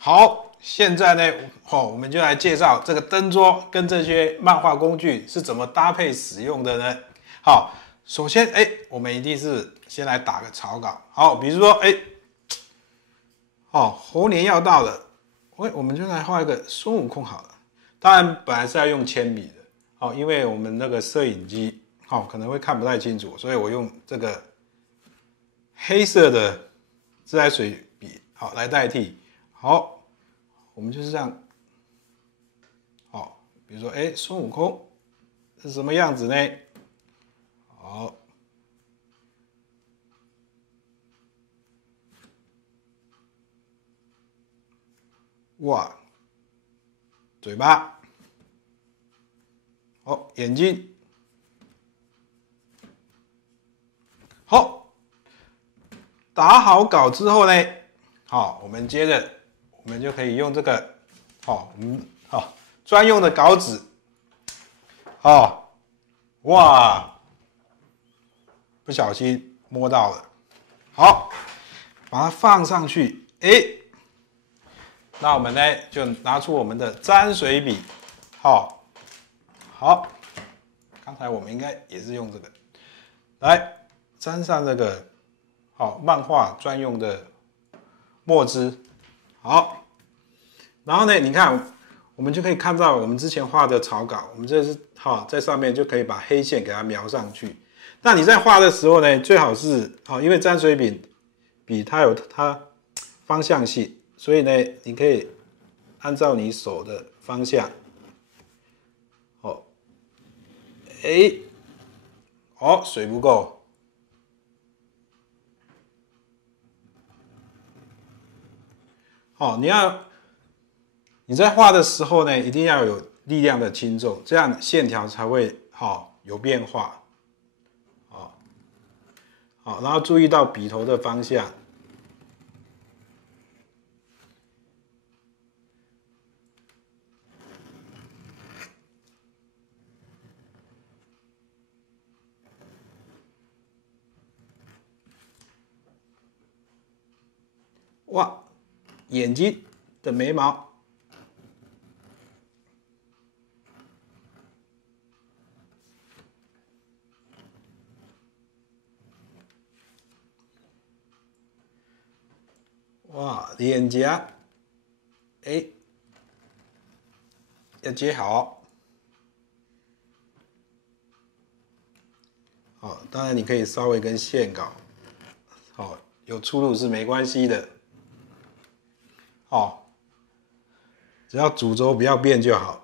好，现在呢，我们就来介绍这个灯桌跟这些漫画工具是怎么搭配使用的呢？好，首先，我们一定是先来打个草稿。好，比如说，猴年要到了，我们就来画一个孙悟空好了。当然，本来是要用铅笔的，因为我们那个摄影机，可能会看不太清楚，所以我用这个黑色的自来水笔，来代替。好，我们就是这样。好，比如说，孙悟空是什么样子呢？好，哇，嘴巴，好，眼睛，好，打好稿之后呢，我们接着我们就可以用这个，专用的稿纸，哇，不小心摸到了，好，把它放上去，那我们呢就拿出我们的沾水笔，好，刚才我们应该也是用这个，来沾上这个漫画专用的墨汁，好，然后呢，你看我们就可以看到我们之前画的草稿，我们这是在上面就可以把黑线给它描上去。那你在画的时候呢，最好是因为沾水笔它有它方向性，所以呢，你可以按照你手的方向，水不够，你在画的时候呢，一定要有力量的轻重，这样线条才会有变化，然后注意到笔头的方向。哇，眼睛的眉毛，哇，脸颊，要接好。当然你可以稍微跟线稿，有出入是没关系的。只要主轴不要变就好。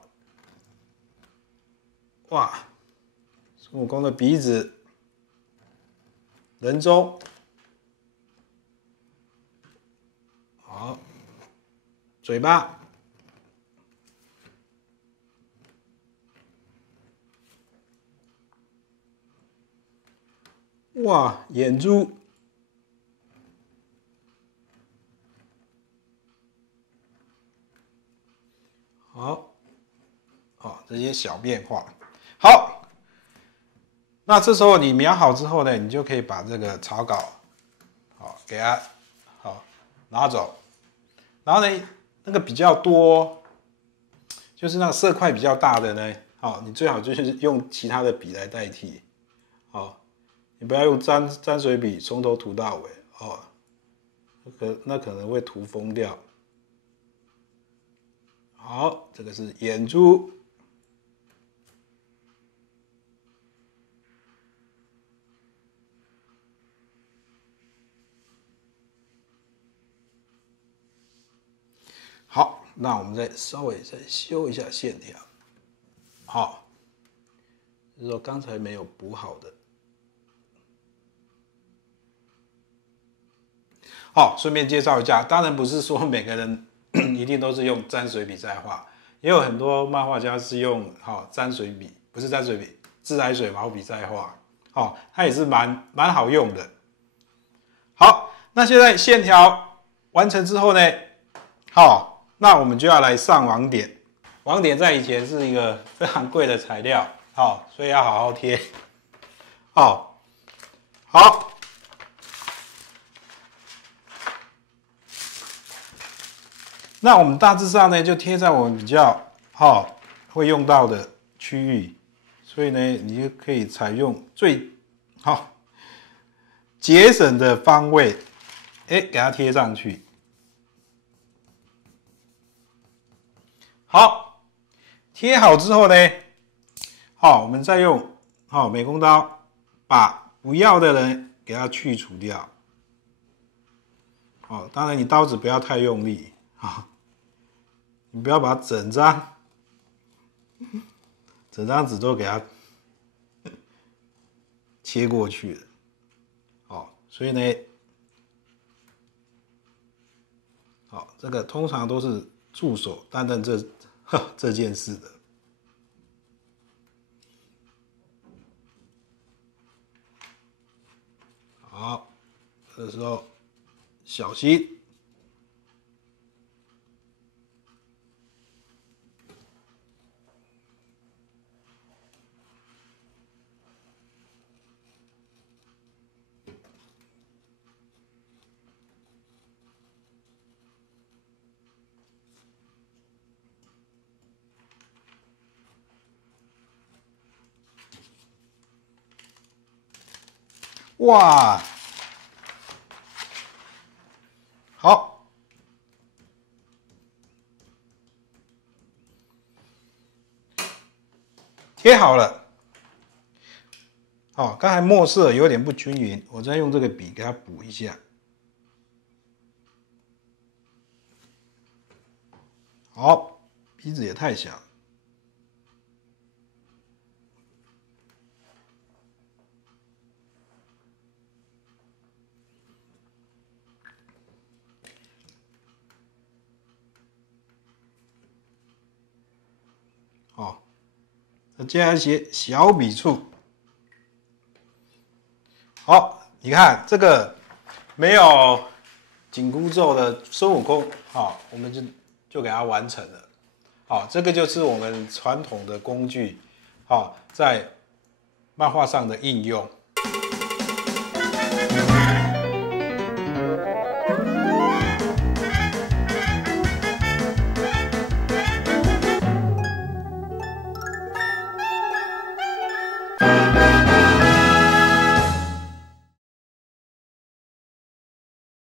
哇，孙悟空的鼻子、人中，好，嘴巴，哇，眼珠，好，这些小变化。好，那这时候你描好之后呢，你就可以把这个草稿，给它拿走。然后呢，那个比较多，就是那个色块比较大的呢，你最好就是用其他的笔来代替。你不要用沾水笔从头涂到尾，那可能会涂疯掉。好，这个是眼珠。好，那我们稍微修一下线条。好，就是说刚才没有补好的。顺便介绍一下，当然不是说每个人一定都是用沾水笔在画，也有很多漫画家是用沾水笔，不是沾水笔，自来水毛笔在画，它也是蛮好用的。好，那现在线条完成之后呢，那我们就要来上网点。网点在以前是一个非常贵的材料，所以要好好贴。好。那我们大致上呢，就贴在我们比较会用到的区域，所以呢，你就可以采用最节省的方位，给它贴上去。好，贴好之后呢，我们再用美工刀把不要的人给它去除掉。当然你刀子不要太用力你不要把整张纸都给它切过去了。所以呢，这个通常都是助手担任这件事的。好，这时候小心。哇，好，贴好了。刚才墨色有点不均匀，我再用这个笔给它补一下。好，鼻子也太小。再加一些小笔触。好，你看这个没有紧箍咒的孙悟空，我们就给它完成了。这个就是我们传统的工具，在漫画上的应用。